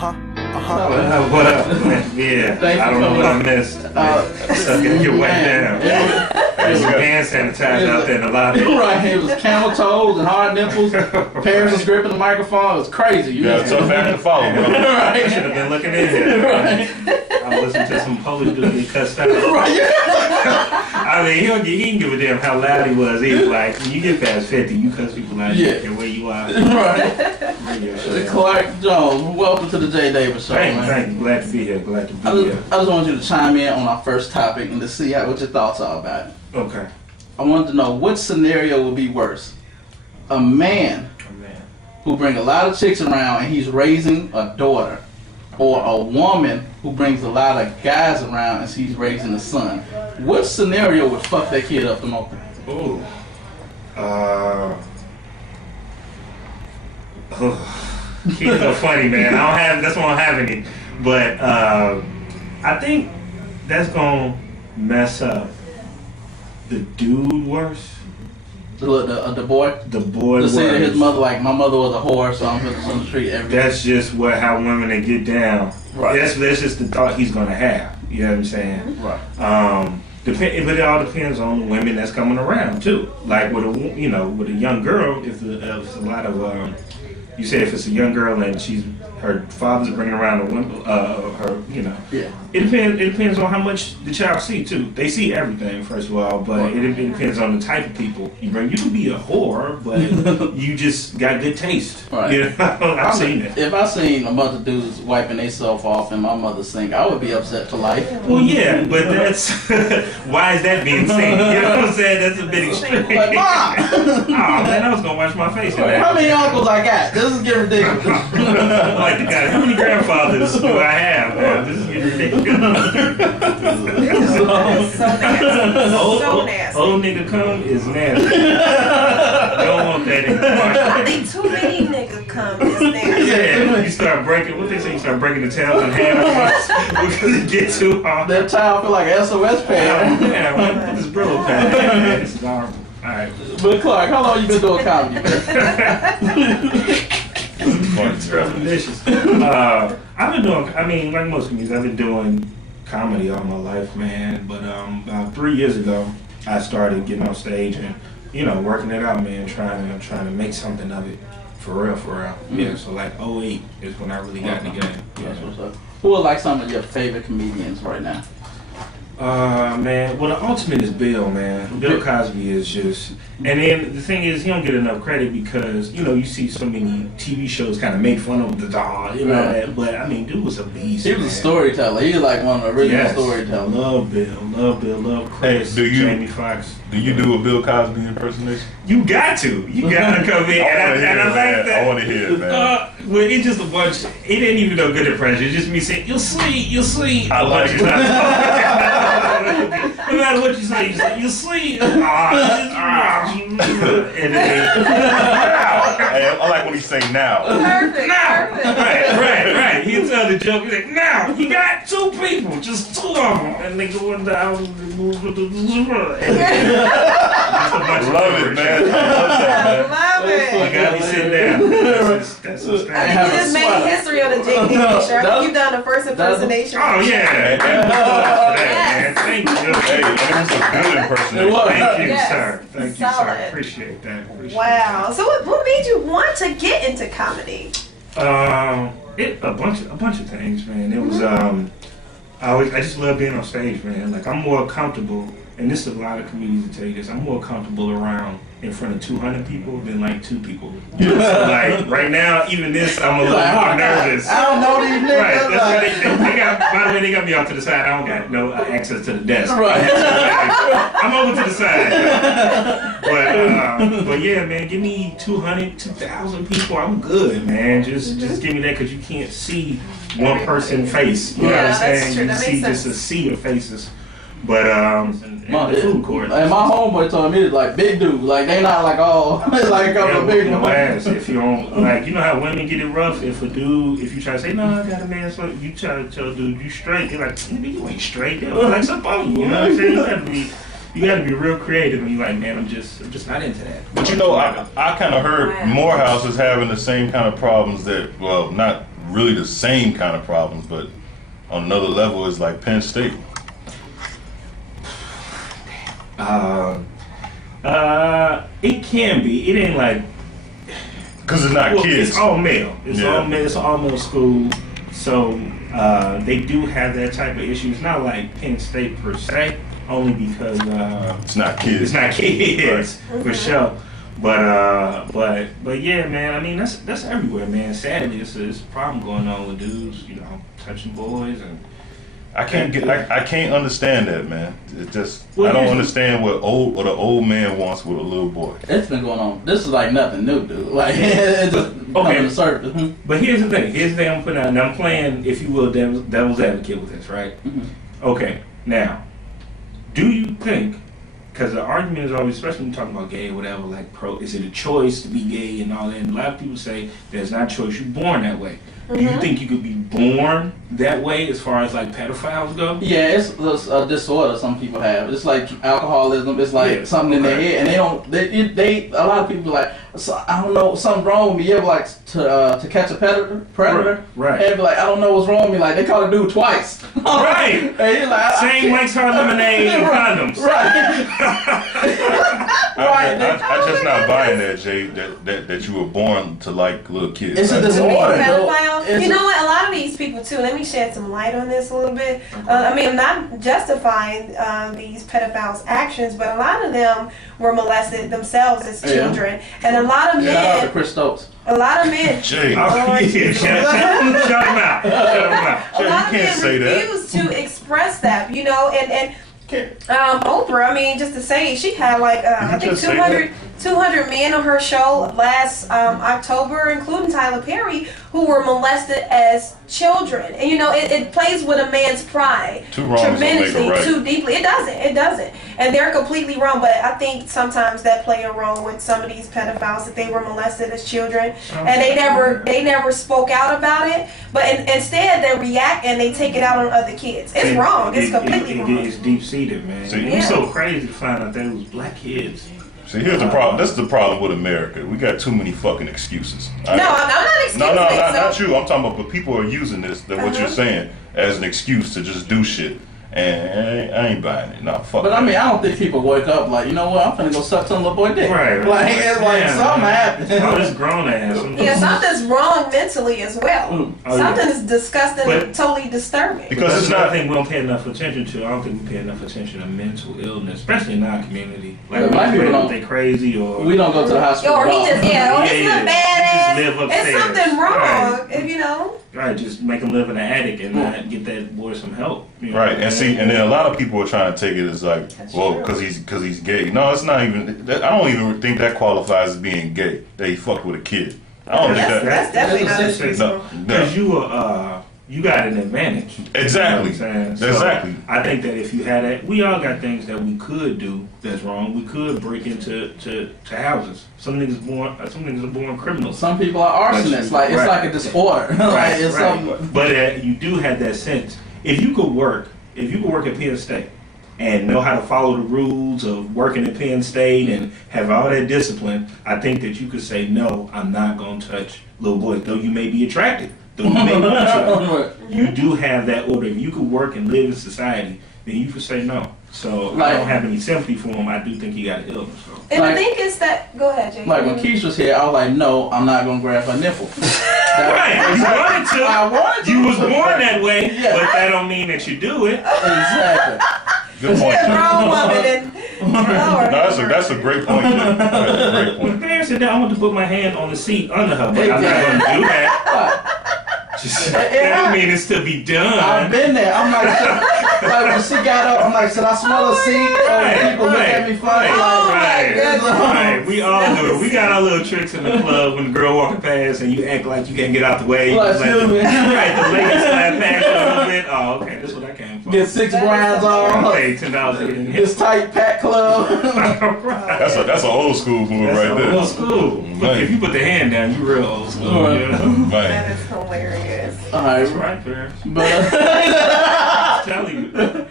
What up? Yeah, I don't know what I missed. Stuck in your way down. There's some hand sanitizer out there in the lobby. Right, it was camel toes and hard nipples. Parents was gripping the microphone. It was crazy. You got tough act to follow, bro. Right. I should have been looking in here. Right. I listened to some Polish dude get cussed out. Right. I mean, he didn't give a damn how loud he was. He was like, when you get past 50, you cuss people out and where you are. Right. Clark Jones, welcome to the J. Davis Show. Thank you. Glad to be here. Glad to be here. I just want you to chime in on our first topic and to see what your thoughts are about it. Okay. I wanted to know what scenario would be worse. A man who brings a lot of chicks around and he's raising a daughter, or a woman who brings a lot of guys around and she's raising a son. What scenario would fuck that kid up the most? Ooh. He's so funny, man. That's why I don't have any. But I think that's gonna mess up the dude worse. The boy? The boy to say to his mother, like, my mother was a whore, so I'm going to treat everything. That's just how women they get down. Right. That's just the thought he's gonna have. You know what I'm saying? Right. But it all depends on the women that's coming around too. Like with a young girl, if it's a lot of you say if it's a young girl and her father's bringing around a woman, her, Yeah. It depends on how much the child see too. They see everything first of all, but it depends on the type of people you bring. You can be a whore, but you just got good taste. Right. You know? I've seen it. If I seen a bunch of dudes wiping themselves off in my mother's sink, I would be upset for life. Well, yeah, but that's why is that being seen? You know what I'm saying? That's a bit extreme. Like, Mom! Oh man, I was gonna wash my face. Right. How many uncles I got? This is getting ridiculous. Like the guy, how many grandfathers do I have? Man? This is getting ridiculous. Old nigga cum is nasty. Don't want that in I think too many niggas come is nasty. Yeah, you start breaking. What they say? You start breaking the tails in half because it get too hard. That towel feel like an SOS pad. Yeah, man, put this Brillo pad. Man, this is horrible. All right. But Clark, how long you been doing comedy, man? It's delicious. I've been doing, like most comedians, I've been doing comedy all my life, man. But about 3 years ago, I started getting on stage and, working it out, man, trying to make something of it. For real. Mm-hmm. Yeah, so like 08 is when I really got in the game. Yeah. That's what's up. Who are like some of your favorite comedians right now? Man, well, the ultimate is Bill, man. Bill Cosby is just, and then the thing is, he don't get enough credit because, you see so many TV shows kind of make fun of the dog, that, but dude was a beast. He was a storyteller. He was like one of the original storytellers. Love Bill, love Chris, Jamie Foxx. Do you do a Bill Cosby impersonation? You got to come in, and I like that. I want to hear it, man. Well, it's just a bunch. It ain't even no good impression. It's just me saying, "You'll see." I like it. No matter what you say, "You'll see." And I like when he say now. Perfect. Now. Right. He'll tell the joke. He's like, now he got two people, just two of them, and they go down. Love it, man. Love it. I gotta be sitting down. That's You just made history on the J. Davis Show. I think you've done the first impersonation. Oh yeah. Man. Thank you. Hey, that was a good impersonation. Thank you, Yes. sir. Thank you, Solid. sir. Appreciate that. Wow. So what made you want to get into comedy? A bunch of things, man. It was I just love being on stage, man. Like I'm more comfortable, and this is a lot of comedians that tell you this. I'm more comfortable around in front of 200 people than like 2 people. So like right now, even this, I'm a little more nervous. I don't know these niggas. Right, that's why they got. By the way, they got me off to the side. I don't got no access to the desk. Right. I'm over to the side. But yeah, man, give me 200, 2,000 people. I'm good, man. Just give me that because you can't see one person's face. You know what I'm saying? True. You That see makes just sense. a sea of faces. But and the food court. And my homeboy told me like big dude, like they not like all like a couple big no ones. ass. If you don't like, how women get it rough. If you try to say no, I got a man, so you try to tell dude you straight. They're like, nigga, you ain't straight. They'll flex up on you. You know what I'm saying? You gotta be real creative, and you're like, man, I'm just not into that. But I kind of heard Morehouse is having the same kind of problems that, well, not really the same kind of problems, but on another level, it's like Penn State. It can be. It ain't like. Because it's not kids. It's all male. It's all male. It's all male school. So they do have that type of issue. It's not like Penn State per se, only because it's not kids. It's not kids for sure. But yeah, man. I mean, that's everywhere, man. Sadly, it's a problem going on with dudes, touching boys and. I can't understand that, man. It just I don't understand what the old man wants with a little boy. It's been going on. This is like nothing new, dude. Like it's just coming to the surface. But here's the thing. I'm putting out, and I'm playing, if you will, devil's advocate with this, right? Mm-hmm. Okay. Now, do you think? Because the argument is always, especially when you're talking about gay or whatever, like is it a choice to be gay and all that? And a lot of people say there's not a choice. You're born that way. Do you think you could be born that way as far as like pedophiles go? Yeah, it's a disorder some people have. It's like alcoholism. It's like something in their head, and they a lot of people are like, so, I don't know, something's wrong with me. You ever like to catch a predator? Right. And be like, I don't know what's wrong with me. Like they caught a dude twice. Right. And he's like, same Mike's Hard Lemonade and condoms. Right. I'm just not buying that, Jay. That you were born to like little kids. It's a disorder. You know what? A lot of these people too. Let me shed some light on this a little bit. I mean, I'm not justifying these pedophiles' actions, but a lot of them were molested themselves as children, and a lot of men. Chris Stokes. A lot of men. Jay. Shut him out. A lot of men refuse to express that, and Oprah, I mean, just to say, she had like, I think 200 men on her show last October, including Tyler Perry, who were molested as children. And, it plays with a man's pride tremendously, too deeply. It doesn't. And they're completely wrong, but I think sometimes that play a role with some of these pedophiles, that they were molested as children, and they never spoke out about it, but instead they react and they take it out on other kids. It's wrong. It's completely wrong. It's deep-seated, man. It's so crazy to find out that it was black kids. See, here's the problem. That's the problem with America. We got too many fucking excuses. I'm not excusing No, not you. I'm talking about, but people are using this, what you're saying, as an excuse to just do shit. And I ain't buying it. No, fuck. But I mean, I don't think people wake up like, you know what, I'm finna go suck some little boy dick. Right. Like, it's like something happened. Oh, this grown ass. Yeah, something's wrong mentally as well. Something's disgusting and totally disturbing. Because it's not. I think we don't pay enough attention to. I don't think we pay enough attention to mental illness, especially in our community. Like, white people don't. They crazy or we don't go to the hospital. Or he just he's a badass. It's something wrong, right. Right, just make him live in an attic and not get that boy some help. Right, and see, and then a lot of people are trying to take it as like, because he's gay. No, it's not even. I don't even think that qualifies as being gay. That he fucked with a kid. I don't think that. That's definitely not excusable. Because you got an advantage. Exactly. You know so exactly. I think that if you had that, we all got things that we could do that's wrong. We could break into houses. Some niggas are born criminals. Some people are arsonists. Like it's like a disorder. Like it's something. But you do have that sense. If you could work at Penn State and know how to follow the rules of working at Penn State and have all that discipline, I think that you could say, no, I'm not going to touch little boys, though you may be attracted. Though you may want to. You do have that order. If you could work and live in society, then you could say no. So I don't have any sympathy for him. I do think he got an illness. So. And I think it's that. Go ahead, Jay. Like when Keisha was here, I was like, no, I'm not gonna grab her nipple. Right, you wanted to. I wanted to. You was born that way, but that don't mean that you do it. Exactly. Good point. Wrong woman and. That's a great point. That's a great point. The parents said that I want to put my hand on the seat under her, but I'm not gonna do that. That don't mean it's to be done. I've been there. I'm like when she got up, I'm like, should I smell a seat? People look at me funny. Right. We all do it. We got our little tricks in the club when the girl walking past and you act like you can't get out the way. Right, the ladies slap past you a little bit. Oh, okay, that's what I came for. Get 6 brinds on. Hey, $10 to get in here. This tight pack club. That's an old school move right there. Old school. But if you put the hand down, you real old school. That is hilarious. All right, that's right there. But I'm telling you. But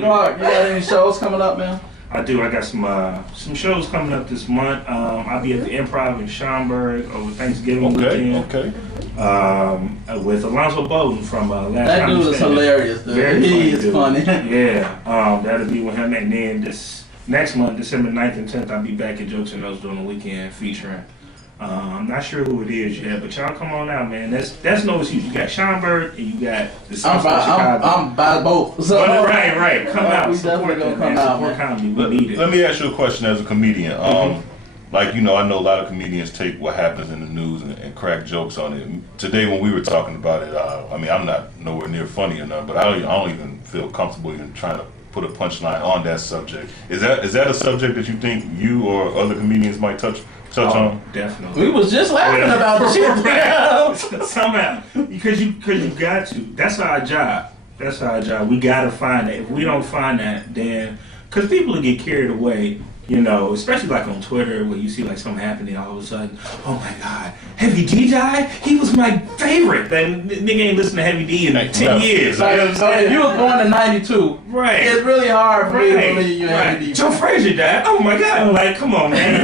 Clark, you got any shows coming up, man? I do. I got some shows coming up this month. I'll be at the Improv in Schaumburg over Thanksgiving weekend. Okay. With Alonzo Bowden from Last That Time dude is hilarious, dude. He is funny. Yeah. That'll be with him. And then this next month, December 9th and 10th, I'll be back at Jokes and Notes during the weekend featuring. I'm not sure who it is yet, but y'all come on out, man. That's no excuse. You got Schaumburg and you got the Chicago. I'm by both. So, right. Come out. We Support definitely that, gonna man. come out, Support man. comedy. We need it. Let me ask you a question as a comedian. Like, you know, I know a lot of comedians take what happens in the news and crack jokes on it. Today when we were talking about it, I mean, I'm not nowhere near funny or nothing, but I don't even feel comfortable even trying to put a punchline on that subject. Is that a subject that you think you or other comedians might touch on? Definitely. We was just laughing about the shit. Somehow, because you got to. That's our job. We gotta find that. If we don't find that, then because people will get carried away. You know, especially like on Twitter where you see like something happening all of a sudden. Oh my God, Heavy D died? He was my favorite. That nigga ain't listened to Heavy D in like 10 years. Like, if you was born in '92, right? It's really hard for me to believe you Heavy D. Joe Frazier died. Oh my God! I'm like, come on, man.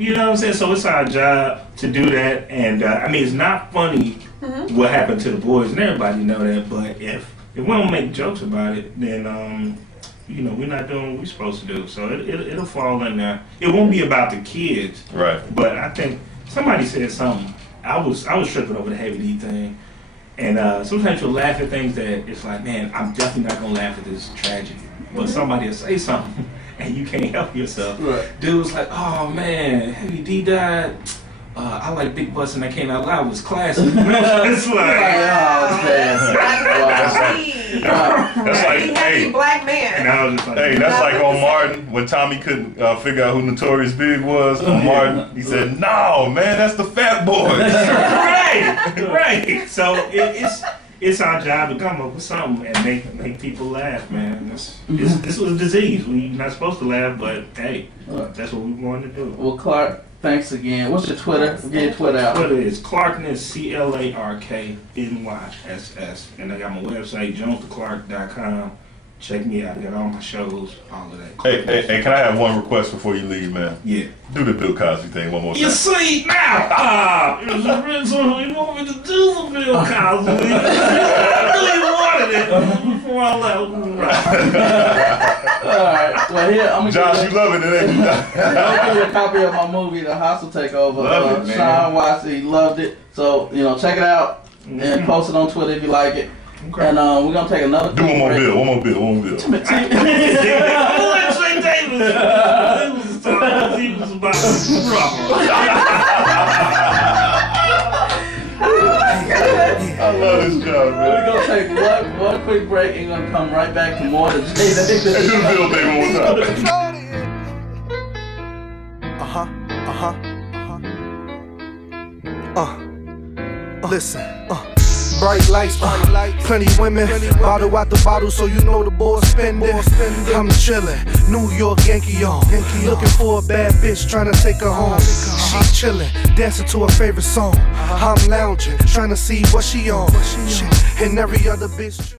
You know what I'm saying? So it's our job to do that. And I mean, it's not funny what happened to the boys, and everybody know that. But if we don't make jokes about it, then you know, we're not doing what we're supposed to do. So it'll fall in there. It won't be about the kids. Right. But I think somebody said something. I was tripping over the Heavy D thing. And sometimes you'll laugh at things that it's like, man, I'm definitely not going to laugh at this tragedy. But somebody will say something and you can't help yourself. Right. Dude was like, oh man, Heavy D died. I like Big Bus and I Came Out Loud was classic. It's like, that's like, hey, black man. And I was just like, hey, that's like on Martin when Tommy couldn't figure out who Notorious Big was. On Martin, he said, "No, man, that's the Fat Boy." right. So it's our job to come up with something and make people laugh, man. This was a disease. We're not supposed to laugh, but hey, that's what we wanted to do. Well, Clark, thanks again. What's your Twitter? Get your Twitter out. Twitter is Clark Nyss, ClarkNyss, and I got my website, jonestheclark.com. Check me out. I got all my shows, all of that. Hey, can I have one request before you leave, man? Yeah. Do the Bill Cosby thing one more time. You see, now, it was original. You want me to do the Bill Cosby? I really wanted it before I left. All right. Well, here, I'm going to Josh, you loving it, ain't you? I'm give you a copy of my movie, The Hostile Takeover. Love it, man. Sean Watson, he loved it. So, you know, check it out and post it on Twitter if you like it. Okay. And we're going to take another Do one more bill. All right, I love this job, man. We're going to take one quick break and going to come right back to more of the Jay Davis. Do the bill thing one more time. Listen. Bright lights, plenty women, bottle out the bottle, so you know the boys spending. I'm chillin', New York Yankee on, looking for a bad bitch, trying to take her home. She chillin', dancing to her favorite song. I'm lounging, trying to see what she on. And every other bitch.